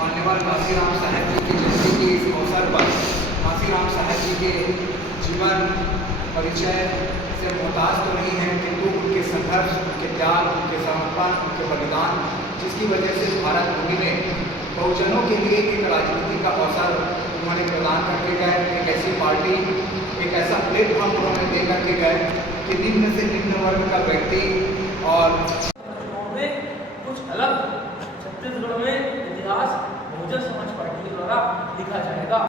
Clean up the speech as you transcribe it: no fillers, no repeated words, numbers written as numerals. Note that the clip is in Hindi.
मान्यवर काशीराम साहब जी की जयंती के इस अवसर पर काशीराम साहब जी के जीवन परिचय से मोहताज तो नहीं है, किंतु उनके संघर्ष, उनके त्याग, उनके समर्पण, उनके बलिदान, जिसकी वजह से भारत भूमि में बहुजनों के लिए एक राजनीति का अवसर उन्होंने प्रदान करके गए। एक ऐसी पार्टी, एक ऐसा प्लेटफॉर्म उन्होंने दे करके गए कि निम्न से निम्न वर्ग का व्यक्ति और कुछ अलग छत्तीसगढ़ में इतिहास बहुजन समाज पार्टी के द्वारा लिखा जाएगा।